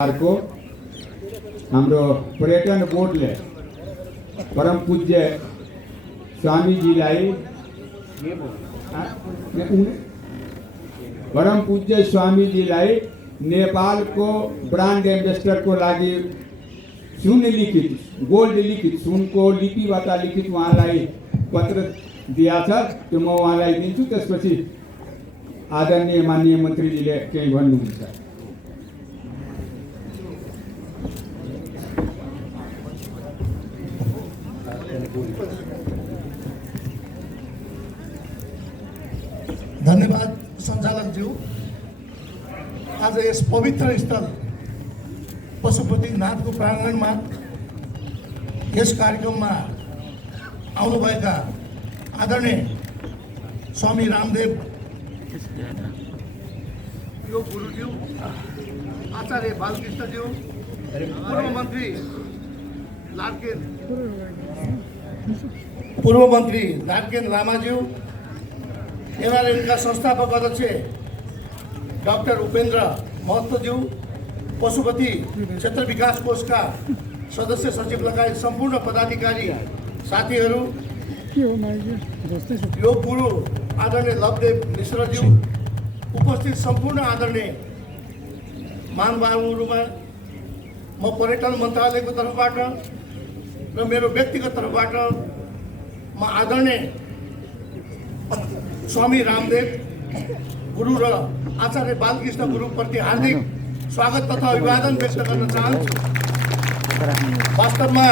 को हाम्रो पर्यटन बोर्डले परम पूज्य स्वामीजीलाई नेपालको ब्रान्ड एम्बेसडरको लागि सुनलिखित गोल्ड लिखित सुनको लिपिबाट लिखित उहाँलाई पत्र दिया छ। त्यो म उहाँलाई दिन्छु। त्यसपछि आदरणीय माननीय मन्त्रीजीले केही भन्नुहुन्छ। धन्यवाद सञ्चालकज्यू। आज यस पवित्र स्थल पशुपतिनाथको प्राङ्गणमा यस कार्यक्रममा आउनुभएका आदरणीय स्वामी रामदेव योग गुरुज्यू, आचार्य बालकृष्णज्यू, पूर्व मन्त्री लार्केन लामाज्यू, एमआरएनका संस्थापक अध्यक्ष डाक्टर उपेन्द्र महतोज्यू, पशुपति क्षेत्र विकास कोषका सदस्य सचिव लगायत सम्पूर्ण पदाधिकारी साथीहरू, योग गुरु आदरणीय लवदेव मिश्रज्यू, उपस्थित सम्पूर्ण आदरणीय महानुभावहरूमा म पर्यटन मन्त्रालयको तर्फबाट र मेरो व्यक्तिगत तर्फबाट म आदरणीय स्वामी रामदेव गुरु र आचार्य बालकृष्ण गुरुप्रति हार्दिक स्वागत तथा अभिवादन व्यक्त गर्न चाहन्छु। वास्तवमा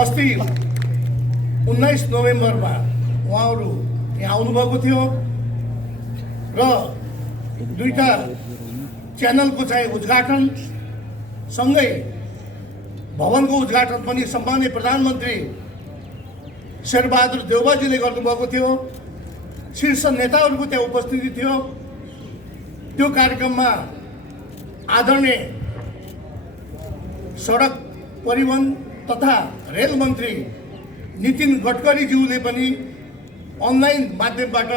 अस्ति 19 नोभेम्बरमा उहाँहरू यहाँ आउनुभएको थियो र दुईटा च्यानलको चाहिँ उद्घाटन सँगै भवनको उद्घाटन पनि सम्माननीय प्रधानमन्त्री शेरबहादुर देउवाजीले गर्नुभएको थियो। शीर्ष नेताहरूको त्यहाँ उपस्थिति थियो। त्यो कार्यक्रममा आदरणीय सडक परिवहन तथा रेल मन्त्री नितिन गडकरीज्यूले पनि अनलाइन माध्यमबाट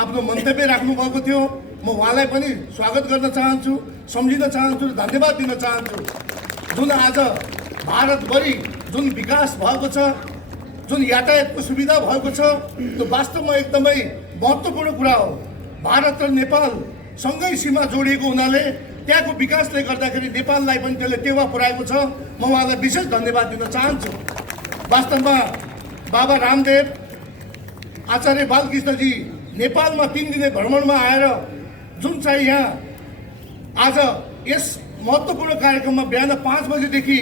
आफ्नो मन्तव्य राख्नुभएको थियो। म उहाँलाई पनि स्वागत गर्न चाहन्छु, सम्झिन चाहन्छु र धन्यवाद दिन चाहन्छु। जुन आज भारतभरि जुन विकास भएको छ, जुन यातायातको सुविधा भएको छ, त्यो वास्तवमा एकदमै महत्त्वपूर्ण कुरा हो। भारत र नेपाल सँगै सीमा जोडिएको हुनाले त्यहाँको विकासले गर्दाखेरि नेपाललाई पनि त्यसले टेवा पुर्याएको छ। म उहाँलाई विशेष धन्यवाद दिन चाहन्छु। वास्तवमा बाबा रामदेव आचार्य बालकृष्णजी नेपालमा 3 दिने भ्रमणमा आएर जुन चाहिँ यहाँ आज यस महत्त्वपूर्ण कार्यक्रममा बिहान 5 बजेदेखि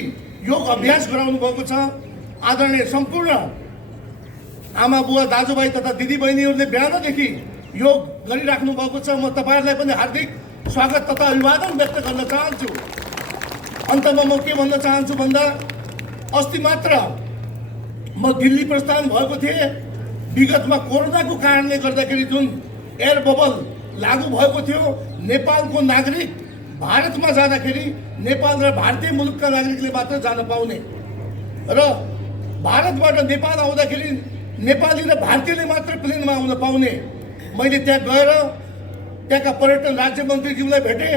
योग अभ्यास गराउनु भएको छ। आदरणीय सम्पूर्ण आमा बुवा दाजुभाइ तथा दिदीबहिनीहरूले बिहानदेखि योग गरिराख्नु भएको छ। म तपाईँहरूलाई पनि हार्दिक स्वागत तथा अभिवादन व्यक्त गर्न चाहन्छु। अन्तमा म के भन्न चाहन्छु भन्दा अस्ति मात्र म दिल्ली प्रस्थान भएको थिएँ। विगतमा कोरोनाको कारणले गर्दाखेरि जुन एयर बबल लागू भएको थियो, नेपालको नागरिक भारतमा जाँदाखेरि नेपाल र भारतीय मुलुकका नागरिकले मात्र जान पाउने र भारतबाट नेपाल आउँदाखेरि नेपाली र भारतीयले मात्र प्लेनमा आउन पाउने। मैले त्यहाँ गएर त्यहाँका पर्यटन राज्य मन्त्रीज्यूलाई भेटेँ।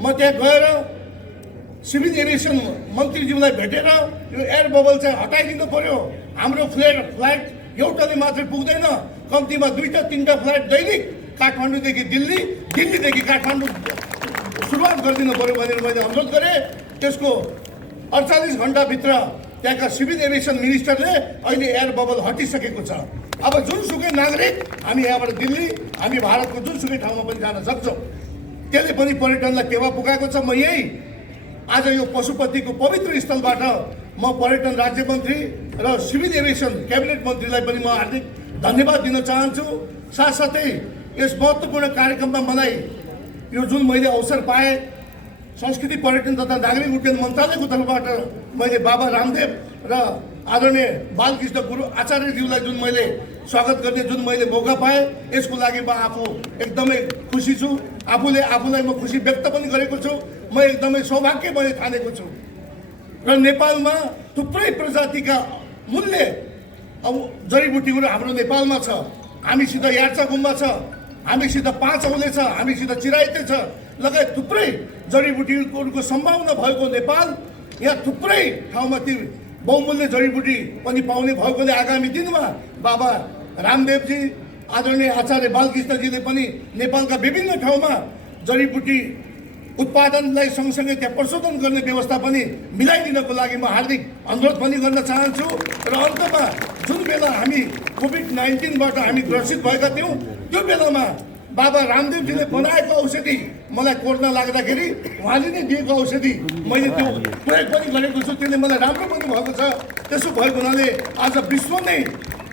म त्यहाँ गएर सिभिल एभिएसन मन्त्रीज्यूलाई भेटेर यो एयर बबल चाहिँ हटाइदिनु पर्यो। हाम्रो फ्लाइट एउटाले मात्रै पुग्दैन, कम्तीमा 2-3टा फ्लाइट दैनिक काठमाडौँदेखि दिल्ली, दिल्लीदेखि काठमाडौँ सुरुवात गरिदिनु पर्यो भनेर मैले अनुरोध गरेँ। त्यसको 48 घन्टाभित्र त्यहाँका सिभिल एभिएसन मिनिस्टरले अहिले एयर बबल हटिसकेको छ। अब जुनसुकै नागरिक हामी यहाँबाट दिल्ली, हामी भारतको जुनसुकै ठाउँमा पनि जान सक्छौँ। त्यसले पनि पर्यटनलाई टेवा पुगाएको छ। म यही आज यो पशुपतिको पवित्र स्थलबाट म पर्यटन राज्य मन्त्री र सिभिल एभिएसन क्याबिनेट मन्त्रीलाई पनि म हार्दिक धन्यवाद दिन चाहन्छु। साथसाथै यस महत्त्वपूर्ण कार्यक्रममा मलाई यो जुन मैले अवसर पाएँ, संस्कृति पर्यटन तथा नागरिक उड्डयन मन्त्रालयको तर्फबाट मैले बाबा रामदेव र आदरणीय बालकृष्ण गुरु आचार्यज्यूलाई जुन मैले स्वागत गर्ने जुन मैले मौका पाएँ, यसको लागि म आफू एकदमै खुसी छु। आफूलाई म खुसी व्यक्त पनि गरेको छु। म एकदमै सौभाग्य मैले ठानेको छु र नेपालमा थुप्रै प्रजातिका मूल्य अब जडीबुटीहरू हाम्रो नेपालमा छ। हामीसित यार्चा गुम्बा छ, हामीसित 5 औले छ, हामीसित चिराइते छ, लगायत थुप्रै जडीबुटीहरूको सम्भावना भएको नेपाल, यहाँ थुप्रै ठाउँमा ती बहुमूल्य जडीबुटी पनि पाउने भएकोले आगामी दिनमा बाबा रामदेवजी, आदरणीय आचार्य बालकृष्णजीले पनि नेपालका विभिन्न ठाउँमा जडीबुटी उत्पादनलाई सँगसँगै त्यहाँ प्रशोधन गर्ने व्यवस्था पनि मिलाइदिनको लागि म हार्दिक अनुरोध पनि गर्न चाहन्छु। र अन्तमा जुन बेला हामी कोभिड-19बाट हामी ग्रसित भएका थियौँ, त्यो बेलामा बाबा रामदेवजीले बनाएको औषधि मलाई कोरोना लाग्दाखेरि उहाँले नै दिएको औषधि मैले त्यो प्रयोग पनि गरेको छु, त्यसले मलाई राम्रो पनि भएको छ। त्यसो भएको हुनाले आज विश्व नै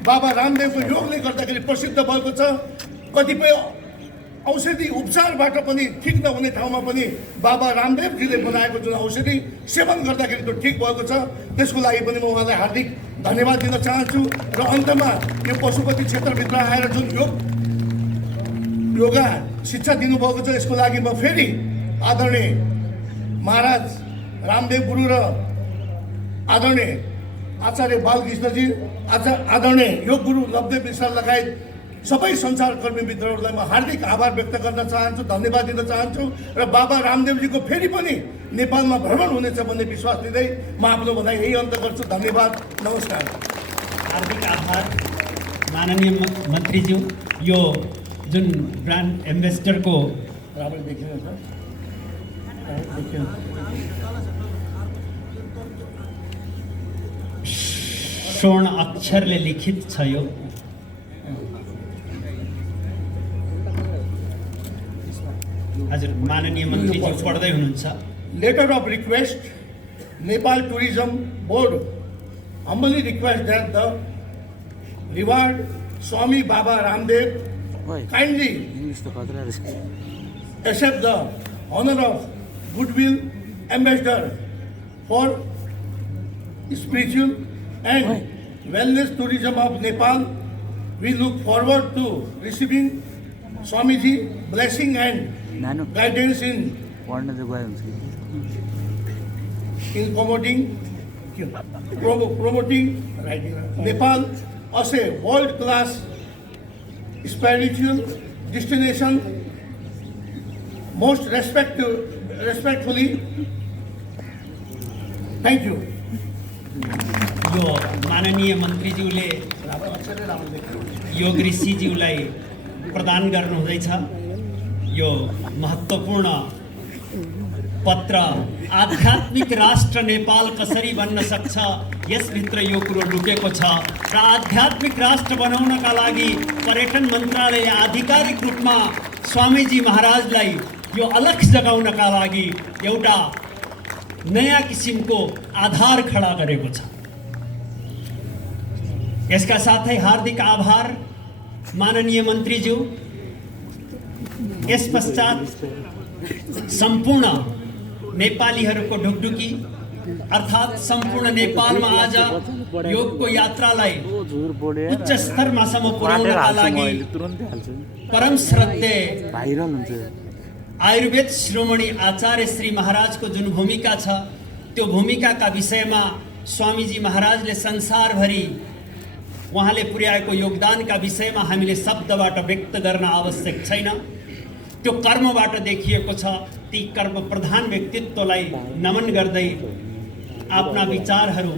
बाबा रामदेवको योगले गर्दाखेरि प्रसिद्ध भएको छ। कतिपय औषधि उपचारबाट पनि ठिक नहुने ठाउँमा पनि बाबा रामदेवजीले बनाएको जुन औषधि सेवन गर्दाखेरि त्यो ठिक भएको छ, त्यसको लागि पनि म उहाँलाई हार्दिक धन्यवाद दिन चाहन्छु। र अन्तमा यो पशुपति क्षेत्रभित्र आएर जुन योगा शिक्षा दिनुभएको छ, यसको लागि म फेरि आदरणीय महाराज रामदेव गुरु र आदरणीय आचार्य बालकृष्णजी, आदरणीय योग गुरु लवदेव मिश्र लगायत सबै सञ्चारकर्मी मित्रहरूलाई म हार्दिक आभार व्यक्त गर्न चाहन्छु, धन्यवाद दिन चाहन्छु। र बाबा रामदेवजीको फेरि पनि नेपालमा भ्रमण हुनेछ भन्ने विश्वास दिँदै म आफ्नो भनाइ यही अन्त गर्छु। धन्यवाद, नमस्कार। हार्दिक आभार माननीय मन्त्रीज्यू। यो जुन ब्रान्ड एम्बेसडरको राम्ररी देखिन त, देखिन। स्वर्ण अक्षरले लिखित छ यो। हजुर माननीय मन्त्रीज्यू पढ्दै हुनुहुन्छ। Letter of request, Nepal tourism board humbly request that the revered Swami Baba Ramdev kindly accept the honor of goodwill ambassador for spiritual and wellness tourism of Nepal. We look forward to receiving Swamiji blessing and guidance in promoting Nepal as a world-class spiritual destination. Most respectfully, thank you. यो माननीय मन्त्रीज्यूले योग ऋषिज्यूलाई प्रदान गर्नुहुँदैछ यो महत्त्वपूर्ण पत्र। आध्यात्मिक राष्ट्र नेपाल कसरी बन्न सक्छ, यसभित्र यो कुरो लुकेको छ। र आध्यात्मिक राष्ट्र बनाउनका लागि पर्यटन मन्त्रालयले आधिकारिक रूपमा स्वामीजी महाराजलाई यो अलख जगाउनका लागि एउटा नयाँ किसिमको आधार खडा गरेको छ। यसका साथै हार्दिक आभार माननीय मन्त्रीज्यू। यस पश्चात सम्पूर्ण नेपालीहरूको ढुकढुकी अर्थात् सम्पूर्ण नेपालमा आज योगको यात्रालाई उच्च स्तरमासम्म पुर्याउनका लागि परम श्रद्धेय आयुर्वेद शिरोमणि आचार्य श्री महाराजको जुन भूमिका छ, त्यो भूमिकाका विषयमा स्वामीजी महाराजले संसारभरि उहाँले पुर्याएको योगदानका विषयमा हामीले शब्दबाट व्यक्त गर्न आवश्यक छैन। त्यो कर्मबाट देखिएको छ। ती कर्म प्रधान व्यक्तित्वलाई नमन गर्दै आफ्ना विचारहरू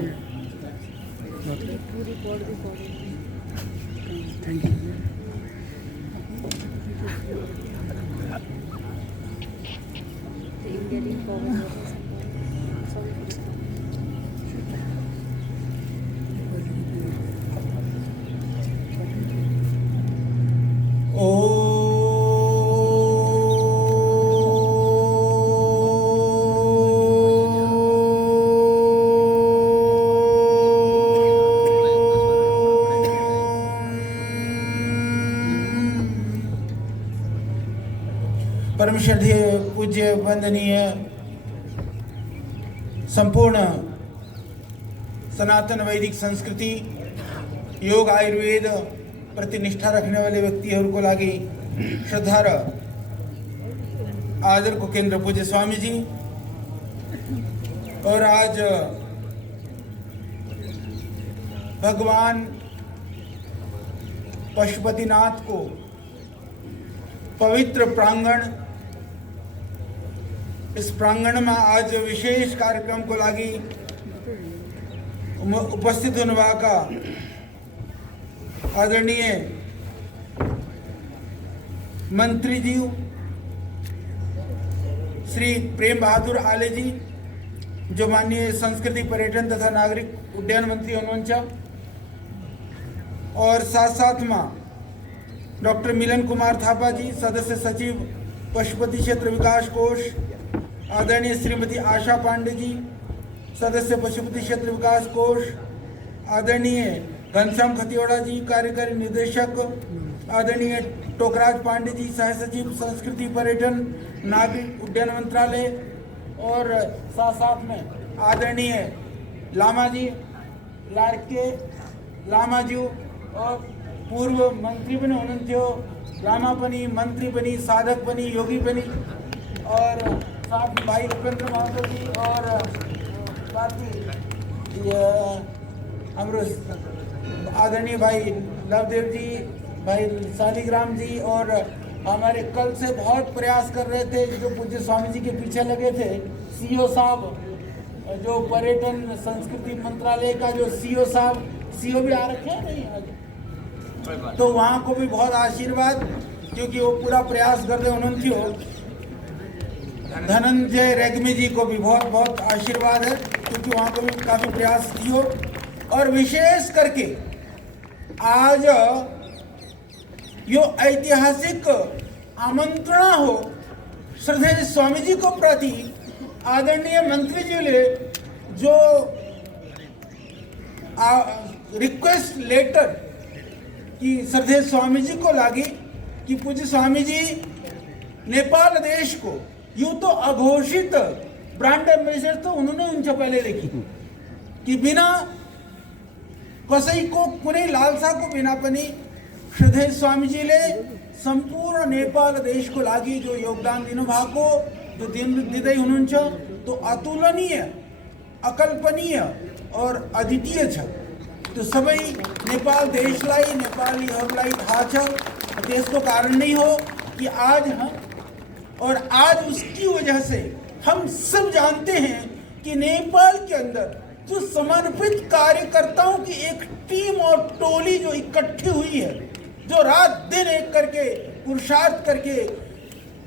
परम श्रद्धेय पूज्य वंदनीय संपूर्ण सनातन वैदिक संस्कृति योग आयुर्वेद प्रति निष्ठा रखने वाले व्यक्तिहरूको लागि श्रद्धा र आदर को केंद्र पूज्य स्वामी जी। और आज भगवान पशुपतिनाथ को पवित्र प्रांगण इस प्रांगण में आज विशेष कार्यक्रम को लागी उपस्थित होने का आदरणीय मंत्री जी श्री प्रेम बहादुर आले जी, जो माननीय संस्कृति पर्यटन तथा नागरिक उड्डयन मंत्री उन्होंने, और साथ साथ में डॉक्टर मिलन कुमार थापा जी, सदस्य सचिव पशुपति क्षेत्र विकास कोष, आदरणीय श्रीमती आशा पांडे जी, सदस्य पशुपति क्षेत्र विकास कोष, आदरणीय घनश्याम खतिवड़ा जी, कार्यकारी निदेशक, आदरणीय टोकराज पांडे जी, सह सचिव संस्कृति पर्यटन नागरिक उड्डयन मंत्रालय, और साथ साथ में आदरणीय लामा जी, लाड़के लामा जी, और पूर्व मंत्री बने उन्होंने, लामा बनी, मंत्री बनी, साधक बनी, योगी बनी, और साथ भाई उपेंद्र महतो जी, और बाकी आदरणीय भाई लवदेव जी, भाई शालिग्राम जी, और हमारे कल से बहुत प्रयास कर रहे थे जो पूज्य स्वामी जी के पीछे लगे थे, सीओ साहब, जो पर्यटन संस्कृति मंत्रालय का जो सीओ साहब, सीओ भी आ रखे हैं नहीं आज, तो वहाँ को भी बहुत आशीर्वाद, क्योंकि वो पूरा प्रयास कर रहे उन्होंने हो। धनंजय रेग्मी जी को भी बहुत बहुत आशीर्वाद है, क्योंकि वहाँ को भी काफ़ी प्रयास किए, और विशेष करके आज यो ऐतिहासिक आमंत्रण हो श्रद्धेय स्वामी जी को प्रति आदरणीय मंत्री जी ने जो रिक्वेस्ट लेटर कि श्रद्धेय स्वामी जी को लागी कि पूज्य स्वामी जी नेपाल देश को यूं तो अघोषित ब्रांड एम्बेसडर तो उन्होंने उनसे पहले लिखी कि बिना कसई को कुनै लालसा को बिना पनि श्रद्धेय स्वामी जी ने संपूर्ण नेपाल देश को लागी जो योगदान दिनुभएको, जो दिँदै हुनुहुन्छ, तो अतुलनीय, अकल्पनीय और अद्वितीय छ। तो सबै नेपाल देशलाई, नेपालीहरूलाई थाहा छ, त्यसको कारण नहीं हो कि आज हम, और आज उसकी वजह से हम सब जानते हैं कि नेपाल के अंदर जो समर्पित कार्यकर्ताओं की एक टीम और टोली जो इकट्ठी हुई है, जो रात दिन एक करके पुरुषार्थ करके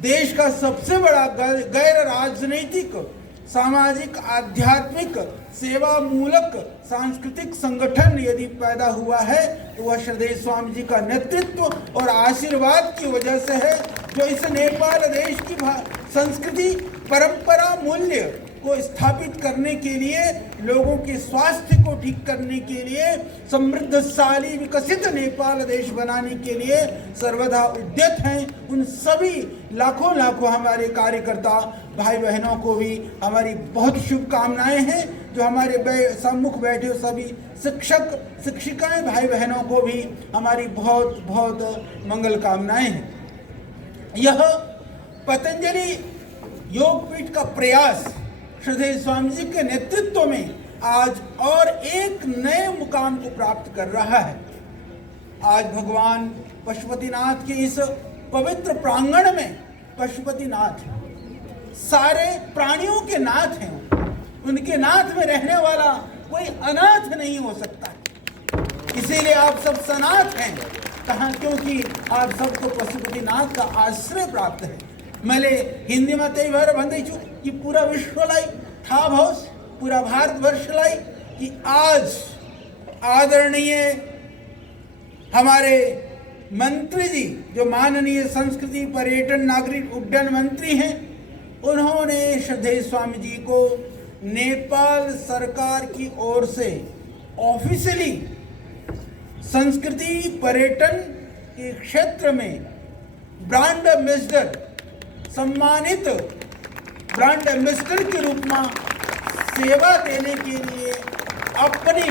देश का सबसे बड़ा गैर राजनीतिक, सामाजिक, आध्यात्मिक, सेवा मूलक सांस्कृतिक संगठन यदि पैदा हुआ है तो वह श्रद्धेय स्वामी जी का नेतृत्व और आशीर्वाद की वजह से है, जो इस नेपाल देश की संस्कृति, परंपरा, मूल्य को स्थापित करने के लिए, लोगों के स्वास्थ्य को ठीक करने के लिए, समृद्धशाली विकसित नेपाल देश बनाने के लिए सर्वदा उद्यत हैं। उन सभी लाखों लाखों हमारे कार्यकर्ता भाई बहनों को भी हमारी बहुत शुभकामनाएं हैं। जो हमारे सम्मुख बैठे सभी शिक्षक शिक्षिकाएं भाई बहनों को भी हमारी बहुत बहुत मंगल कामनाएं हैं। यह पतंजलि योगपीठ का प्रयास श्रद्धेय स्वामी जी के नेतृत्व में आज और एक नए मुकाम को प्राप्त कर रहा है। आज भगवान पशुपतिनाथ के इस पवित्र प्रांगण में पशुपतिनाथ सारे प्राणियों के नाथ हैं। उनके नाथ में रहने वाला कोई अनाथ नहीं हो सकता, इसीलिए आप सब सनाथ हैं। कहाँ? क्योंकि आप सबको पशुपतिनाथ का आश्रय प्राप्त है। मैले हिंदी में त्यही भएर भन्दैछु कि पूरा विश्वलाई थाहा भओस्, पूरा भारतवर्षलाई कि आज आदरणीय हमारे मंत्री जी, जो माननीय संस्कृति पर्यटन नागरिक उड्डयन मंत्री हैं, उन्होंने श्रद्धेय स्वामी जी को नेपाल सरकार की ओर से ऑफिशियली संस्कृति पर्यटन के क्षेत्र में ब्रांड एम्बेसडर, सम्मानित ब्रांड एम्बेसडर के रूप में सेवा देने के लिए अपनी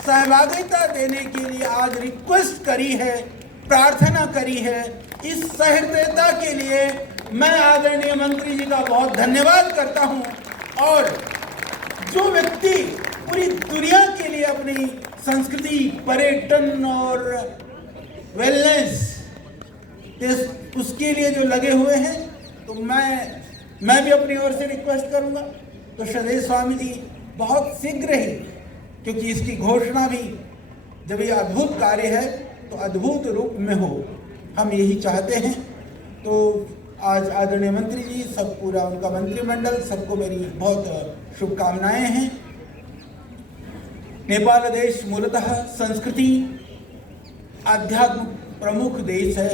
सहभागिता देने के लिए आज रिक्वेस्ट करी है, प्रार्थना करी है। इस सहृदयता के लिए मैं आदरणीय मंत्री जी का बहुत धन्यवाद करता हूं। और जो व्यक्ति पूरी दुनिया के लिए अपनी संस्कृति, पर्यटन और वेलनेस उसके लिए जो लगे हुए हैं, तो मैं भी अपनी ओर से रिक्वेस्ट करूंगा तो श्रद्धेय स्वामी जी बहुत शीघ्र ही, क्योंकि इसकी घोषणा भी जब ये अद्भुत कार्य है तो अद्भुत रूप में हो, हम यही चाहते हैं। तो आज आदरणीय मंत्री जी, सब पूरा उनका मंत्रिमंडल, सबको मेरी बहुत शुभकामनाएं हैं। नेपाल देश मूलतः संस्कृति आध्यात्म प्रमुख देश है,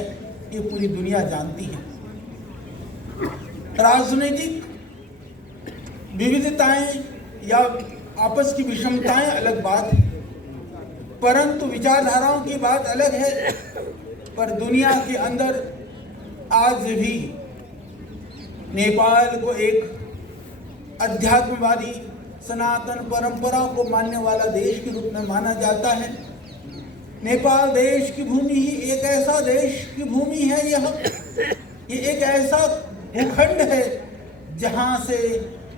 ये पूरी दुनिया जानती है। राजनीतिक विविधताएं या आपस की विषमताएं अलग बात है, परंतु विचारधाराओं की बात अलग है। पर दुनिया के अंदर आज भी नेपाल को एक अध्यात्मवादी सनातन परंपरा को मानने वाला देश के रूप में माना जाता है। नेपाल देश की भूमि ही एक ऐसा देश की भूमि है, ये एक ऐसा भूखंड है जहां से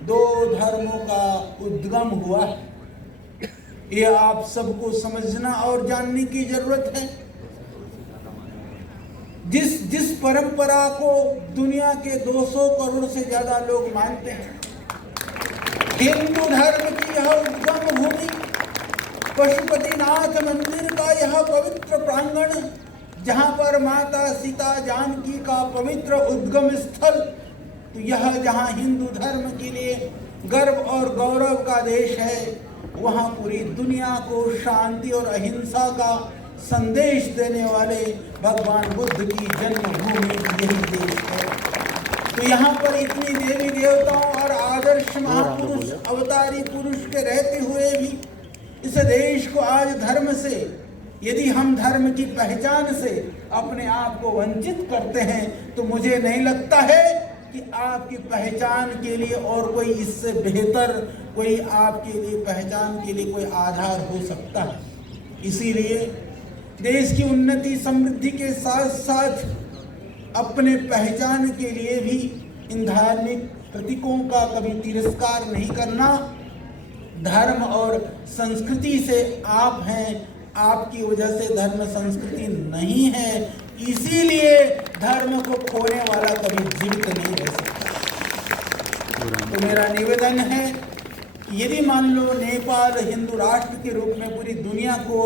दो धर्मों का उद्गम हुआ है। ये आप सबको समझना और जानने की जरूरत है। जिस परंपरा को दुनिया के 200 करोड़ से ज्यादा लोग मानते हैं, हिंदू धर्म की यह उद्गम भूमि, पशुपतिनाथ मंदिर का यह पवित्र प्रांगण, जहां पर माता सीता जानकी का पवित्र उद्गम स्थल, तो यह जहां हिंदू धर्म के लिए गर्व और गौरव का देश है, वहां पूरी दुनिया को शांति और अहिंसा का संदेश देने वाले भगवान बुद्ध की जन्मभूमि यही देश है। तो यहाँ पर इतनी देवी देवताओं और आदर्श महापुरुष अवतारी पुरुष के रहते हुए भी इस देश को आज धर्म से, यदि हम धर्म की पहचान से अपने आप को वंचित करते हैं, तो मुझे नहीं लगता है कि आपकी पहचान के लिए और कोई इससे बेहतर कोई आपके लिए पहचान के लिए कोई आधार हो सकता है। इसीलिए देश की उन्नति समृद्धि के साथ साथ अपने पहचान के लिए भी इन धार्मिक प्रतीकों का कभी तिरस्कार नहीं करना। धर्म और संस्कृति से आप हैं, आपकी वजह से धर्म संस्कृति नहीं है, इसीलिए धर्म को खोने वाला कभी जीवित नहीं रह सकता। तो मेरा निवेदन है कि यदि मान लो नेपाल हिंदू राष्ट्र के रूप में पूरी दुनिया को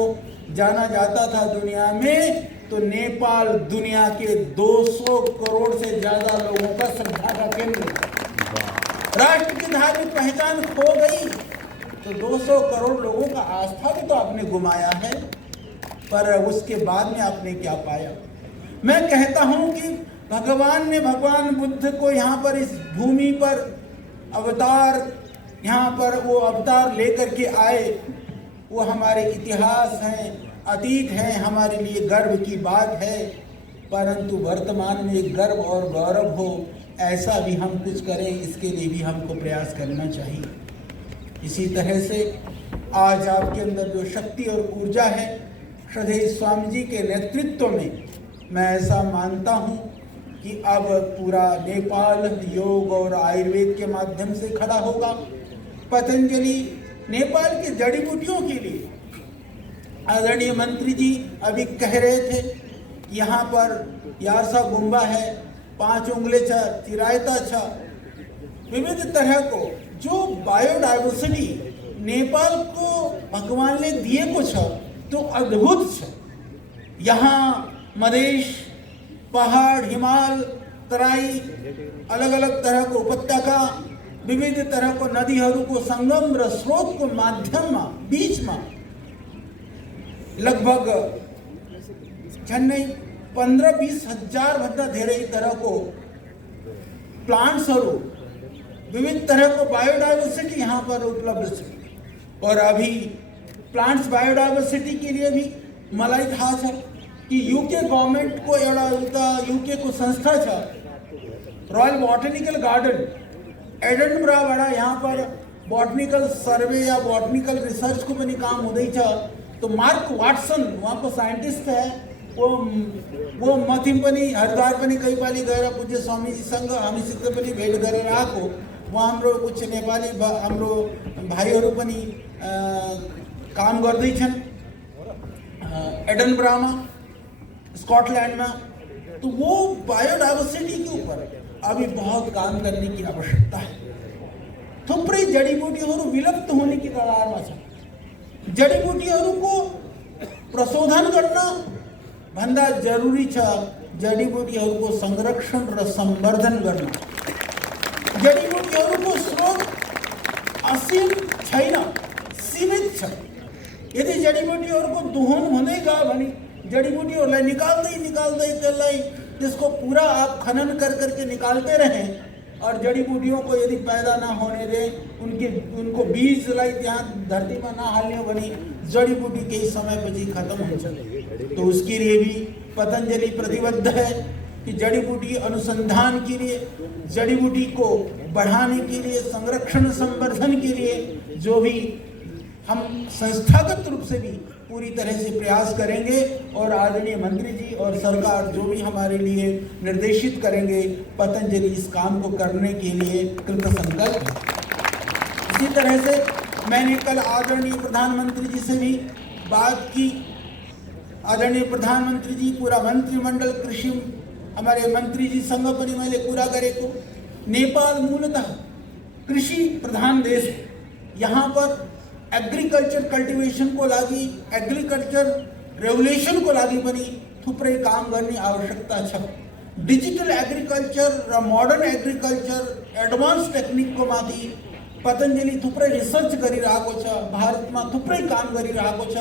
जाना जाता था दुनिया में, तो नेपाल दुनिया के 200 करोड़ से ज्यादा लोगों का श्रद्धा का केंद्र। राष्ट्र की धार्मिक पहचान खो गई तो 200 करोड़ लोगों का आस्था भी तो आपने गुमाया है। पर उसके बाद में आपने क्या पाया? मैं कहता हूं कि भगवान ने भगवान बुद्ध को यहाँ पर इस भूमि पर अवतार, यहाँ पर वो अवतार लेकर के आए, वो हमारे इतिहास हैं, अतीत हैं, हमारे लिए गर्व की बात है। परंतु वर्तमान में गर्व और गौरव हो ऐसा भी हम कुछ करें, इसके लिए भी हमको प्रयास करना चाहिए। इसी तरह से आज आपके अंदर जो शक्ति और ऊर्जा है, श्रद्धेय स्वामी जी के नेतृत्व में, मैं ऐसा मानता हूँ कि अब पूरा नेपाल योग और आयुर्वेद के माध्यम से खड़ा होगा। पतंजलि नेपाल की जड़ी बूटियों के लिए, आदरणीय मंत्री जी अभी कह रहे थे, यहाँ पर यारसा गुम्बा है, 5 उंगले छ, चिरायता छ, विविध तरह को जो बायोडाइवर्सिटी नेपाल को भगवान ने दिए को छ, तो अद्भुत छ। यहाँ मधेश, पहाड़, हिमाल, तराई, अलग अलग तरह को उपत्यका, विविध तरह को नदीहरू को संगम र स्रोत को माध्यममा बीचमा लगभग झन्डै 15-20 हजार भन्दा धेरै तरहको प्लांट्सहरू, विविध तरह को बायोडाइवर्सिटी यहाँ पर उपलब्ध छ। और अभी प्लांट्स बायोडाइवर्सिटी के लिए भी मलाई थाहा छ कि यूके गभर्मेंट को एउटा यूके को संस्था छ, रॉयल बोटनिकल गार्डन एडनबराबाट यहाँ पर बोटनिकल सर्वे या बोटनिकल रिसर्च को पनि काम हुँदैछ। तो मार्क वाटसन वहाँको साइन्टिस्ट है, वो मथि पनि हरिद्वार पनि कई पाली गएर पूज्य स्वामीजीसँग हामीसित पनि भेट गरेर आएको। वहाँ हाम्रो कुछ नेपाली हाम्रो भाइहरू पनि काम गर्दैछन् एडनबरामा, स्कॉटलैंड में। तो वो बायोडाइवर्सिटी के ऊपर अभी बहुत काम करने की आवश्यकता है। थुप्रै जडीबुटीहरू विलुप्त होने की कगारमा छ। जडीबुटीहरूको प्रशोधन गर्न भन्दा जरुरी छ जडीबुटीहरूको संरक्षण र संवर्धन गर्न। जडीबुटीहरूको स्रोत असीम छैन, सीमित छ। यदि जडीबुटीहरूको दोहन हुँदै गयो भने जडीबुटीहरूलाई निकाल्दै त्यसलाई त्यसको पूरा आप खनन करके निकालते रहें और जड़ीबूटियों को यदि पैदा ना होने दें, उनको बीजलाई त्यहाँ धरती में ना हाल्ने भने जड़ीबूटी केही समय पछि खत्म हुन्छ। तो उसके लिए भी पतंजलि प्रतिबद्ध है कि जड़ीबूटी अनुसंधान के लिए, जड़ीबूटी को बढ़ाने के लिए, संरक्षण संवर्धन के लिए जो भी हम संस्थागत रूप से भी पूरी तरह से प्रयास करेंगे और आदरणीय मंत्री जी और सरकार जो भी हमारे लिए निर्देशित करेंगे, पतंजलि इस काम को करने के लिए कृत संकल्प है। इसी तरह से मैंने कल आदरणीय प्रधानमंत्री जी से भी बात की। आदरणीय प्रधानमंत्री जी, पूरा मंत्रिमंडल, कृषि हमारे मंत्री जी संग पनि मैले कुरा गरेको। नेपाल मूलतः कृषि प्रधान देश है। यहाँ पर एग्रीकल्चर कल्टिवेशन को लागि, एग्रीकल्चर रेगुलेशन को लागि पनि थुप्रै काम गर्ने आवश्यकता छ। डिजिटल एग्रीकल्चर र मोडर्न एग्रीकल्चर एडवान्स टेक्निक को माथि पतंजलि थुप्रै रिसर्च गरिरहेको छ, भारतमा थुप्रै काम गरिरहेको छ।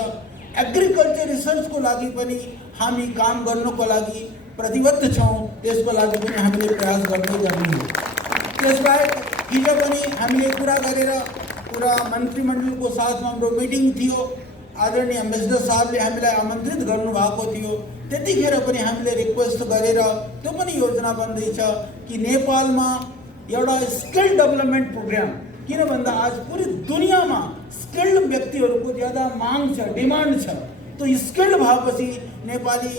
एग्रीकल्चर रिसर्च को लागि पनि हामी काम गर्नको लागि प्रतिबद्ध छौँ, त्यसको लागि पनि हामीले प्रयास गर्दै गर्नु हो। त्यसबाहेक हिजो पनि हामीले कुरा गरेर पूरा मंत्रिमंडल को साथ में हाम्रो मीटिंग थियो। आदरणीय एम्बेसडर साहबले हामीलाई आमन्त्रित गर्नुभएको थियो। त्यतिखेर पनि हामीले रिक्वेस्ट गरेर त्यो पनि योजना बन्दैछ कि नेपालमा एउटा स्किल डेभलपमेन्ट प्रोग्राम, किन भन्दा आज पूरी दुनियाँमा स्किल्ड व्यक्तिहरूको ज्यादा माग छ, डिमान्ड छ। तो स्किल्ड भएपछि नेपाली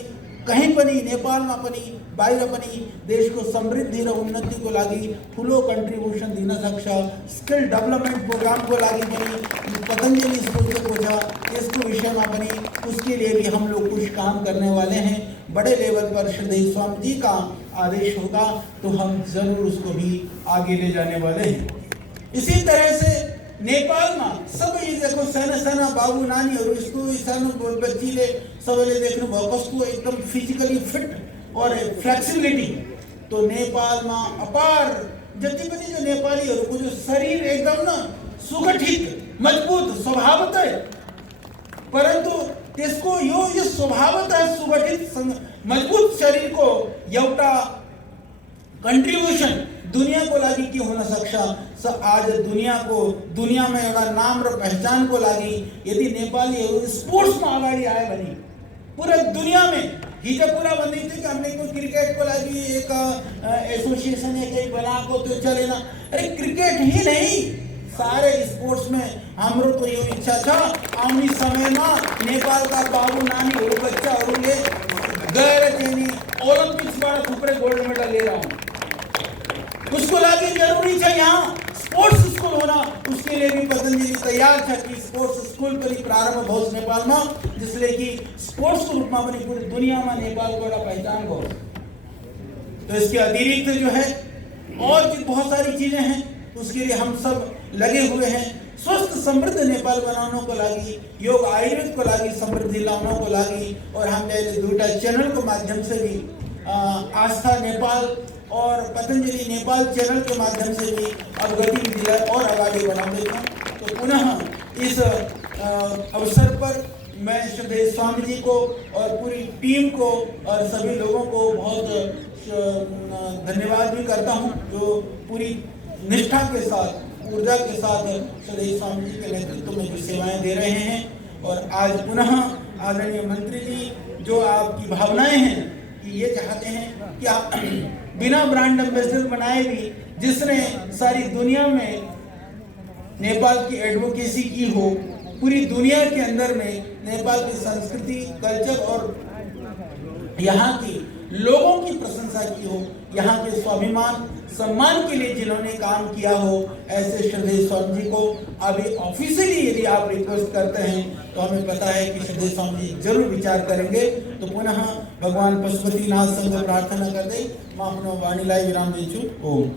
कहीं पनि, नेपालमा पनि, बाहिर पनि देशको समृद्धि र उन्नतिको लागि ठुलो कन्ट्रिब्युसन दिन सक्छ। स्किल डेभलपमेंट प्रोग्राम को लागि पनि पतंजलि सोचेको छ। यसको विषयमा पनि उसके लिए भी हम लोग कुछ काम करने वाले हैं। बड़े लेवल पर श्रद्धेय स्वामी जी का आदेश होगा तो हम जरूर उसको भी आगे ले जाने वाले हैं। इसी तरह से नेपाल में सब देखो साना साना बाबू नानीहरू, यस्तो सानो बच्चीले सबैले देख्नु भयो कसको एकदम फिजिकली फिट और फ्लेक्सिबिलिटी। तो नेपाल में अपार जति पनि जो नेपालीहरूको जो शरीर एकदम न सुगठित मजबूत स्वभावतः, परंतु त्यसको यो स्वभावतः सुगठित मजबूत शरीर को एउटा कंट्रीब्यूशन दुनिया को लागि के हुन सक्छ। आज दुनिया में एउटा नाम र पहचान को लागि यदि नेपालीहरू स्पोर्ट्स में अगाडि आए भने पूरा दुनिया में, हिजो पूरा भन्दै थियो कि हमने कोई क्रिकेट को लागि एक एसोसिएशन एक बनाएको, त्यो चलेन। अरे क्रिकेट ही नहीं, सारे स्पोर्ट्स में हाम्रो तो यो इच्छा छ आउने समयमा नेपालका बाबु नानीहरू, बच्चाहरूले गएर चाहिँ ओलम्पिक्सबाट थुप्रै गोल्ड मेडल लिएर आउन्। उसको लागि जरूरी है यहाँ स्पोर्ट्स स्कूल होना। उसके लिए भी पतंजलि तैयार है कि स्पोर्ट्स स्कूल पनि प्रारंभ होस् नेपाल में, जिसले कि स्पोर्ट्स के रूप में पनि पूरी दुनिया में नेपाल को एउटा पहचान हो। तो इसके अतिरिक्त जो है और भी बहुत सारी चीजें हैं, उसके लिए हम सब लगे हुए हैं। स्वस्थ समृद्ध नेपाल बनाने को लागि, योग आयुर्वेद को लागि समृद्धि लाने को लागि, और हमने दुईटा चैनल को माध्यम से भी आस्था नेपाल और पतंजलि नेपाल चैनल के माध्यम से भी अब गतिविधियाँ और आगे बढ़ाते हैं। तो पुनः इस अवसर पर मैं श्रद्धेय स्वामी जी को और पूरी टीम को और सभी लोगों को बहुत धन्यवाद भी करता हूँ, जो पूरी निष्ठा के साथ, ऊर्जा के साथ श्रद्धेय स्वामी जी के नेतृत्व में जो सेवाएं दे रहे हैं। और आज पुनः आदरणीय मंत्री जी जो आपकी भावनाएं हैं कि ये चाहते हैं कि आप बिना ब्रांड एम्बेसडर बनाए भी, जिसने सारी दुनिया में नेपाल की एडवोकेसी की हो, पूरी दुनिया के अंदर में नेपाल की संस्कृति, कल्चर और यहाँ की लोगों की प्रशंसा की हो, यहाँ के स्वाभिमान सम्मान के लिए जिन्होंने काम किया हो, ऐसे श्रद्धेय स्वामी जी को अभी ऑफिशियली यदि आप रिक्वेस्ट करते हैं तो हमें पता है कि श्रद्धेय स्वामी जी जरूर विचार करेंगे। तो पुनः भगवान पशुपतिनाथसँग प्रार्थना गर्दै म आफ्नो वाणीलाई विराम दिन्छु। ओम।